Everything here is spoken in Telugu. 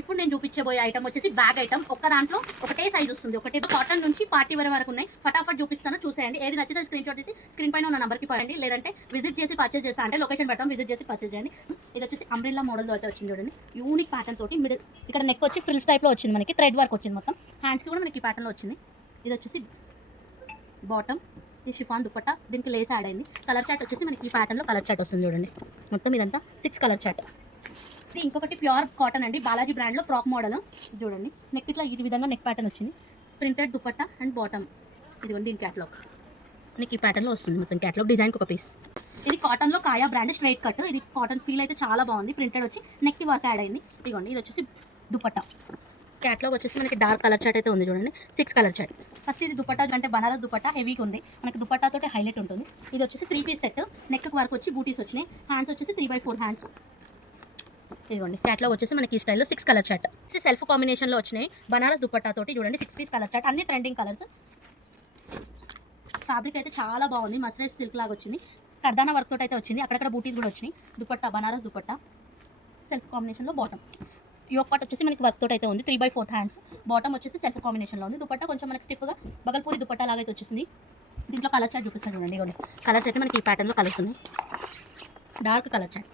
ఇప్పుడు నేను చూపించబోయే ఐటమ్ వచ్చేసి బ్యాగ్ ఐటమ్. ఒక దాంట్లో ఒకటే సైజ్ వస్తుంది, ఒకటే కాటన్ నుంచి పార్టీ వేర్ వరకు ఉన్నాయి. ఫటాఫట్ చూపిస్తాను, చూసేయండి. ఏది నచ్చితే స్క్రీన్ షాట్ తీసి స్క్రీన్ పైన ఉన్న నెంబర్కి పడండి, లేదంటే విజిట్ చేసి పర్చేస్ చేస్తా అంటే లొకేషన్ పెడతాం, విజిట్ చేసి పర్చేస్ చేయండి. ఇది వచ్చేసి అంబ్రెల్లా మోడల్ అయితే వచ్చింది చూడండి, యూనిక్ ప్యాటర్న్ తోటి. మిడిల్ ఇక్కడ నెక్ వచ్చి ఫ్రిల్స్ టైప్లో వచ్చింది, మనకి థ్రెడ్ వర్క్ వచ్చింది మొత్తం. హ్యాండ్స్కి కూడా మనకి ఈ ప్యాటర్న్లో వచ్చింది. ఇది వచ్చేసి బాటమ్, ఈ షిఫాన్ దుపట్టా, దీనికి లేస్ యాడ్ అయింది. కలర్ చార్ట్ వచ్చేసి మనకి ఈ ప్యాటర్న్లో కలర్ చార్ట్ వస్తుంది చూడండి, మొత్తం ఇదంతా 6 కలర్ చార్ట్. ఇది ఇంకొకటి ప్యూర్ కాటన్ అండి, బాలాజీ బ్రాండ్లో ఫ్రాక్ మోడల్ చూడండి. నెక్ ఇట్లా ఈ విధంగా నెక్ ప్యాటర్న్ వచ్చింది, ప్రింటెడ్ దుపట్టా అండ్ బాటమ్. ఇదిగోండి దీని క్యాటలాగ్, మనకి ఈ ప్యాటర్న్లో వస్తుంది మొత్తం క్యాటలాగ్. డిజైన్కి ఒక పీస్. ఇది కాటన్లో కాయా బ్రాండ్ స్ట్రైట్ కట్. ఇది కాటన్ ఫీల్ అయితే చాలా బాగుంది, ప్రింటెడ్ వచ్చి నెక్కి వర్క్ యాడ్ అయింది. ఇదిగోండి ఇది వచ్చేసి దుపట్టా. క్యాటలాగ్ వచ్చేసి మనకి డార్క్ కలర్ చార్ట్ అయితే ఉంది చూడండి, 6 కలర్ చార్ట్. ఫస్ట్ ఇది దుపట్టా అంటే బనారస్ దుపట్టా హెవీగా ఉంది, మనకి దుపట్టాతో హైలైట్ ఉంటుంది. ఇది వచ్చేసి 3 పీస్ సెట్, నెక్ వర్క్ వచ్చి బూటీస్ వచ్చినాయి. హ్యాండ్స్ వచ్చేసి 3/4 హ్యాండ్స్. ఇదిగోండి క్యాటలాగ్ వచ్చేసి మనకి ఈ స్టైల్లో 6 కలర్ చార్ట్. సెల్ఫ్ కాంబినేషన్లో వచ్చినాయి, బనారస్ దుపట్టా తోటి చూడండి 6 పీస్ కలర్ చార్ట్, అన్ని ట్రెండింగ్ కలర్స్. ఫ్యాబ్రిక్ అయితే చాలా బాగుంది, మస్టరైజ్ సిల్క్ లాగా వచ్చింది, కర్దానా వర్క్ తోటి అయితే వచ్చింది. అక్కడక్కడ బూటీస్ కూడా వచ్చినాయి. దుపట్టా బనారస్ దుపట్టా, సెల్ఫ్ కాంబినేషన్లో బాటమ్. యోక్ పార్ట్ వచ్చేసి మనకి వర్క్ తోటి అయితే ఉంది, 3/4 హ్యాండ్స్. బాటమ్ వచ్చేసి సెల్ఫ్ కాంబినేషన్లో ఉంది. దుపట్టా కొంచెం మనకి స్టిఫ్గా బగల్పూరి దుపట్టా లాగా అయితే వచ్చేసింది. దీంట్లో కలర్ చార్ట్ చూపిస్తాను చూడండి. కలర్స్ అయితే మనకి ఈ ప్యాటర్న్లో కలర్స్ ఉన్నాయి, డార్క్ కలర్ చార్ట్.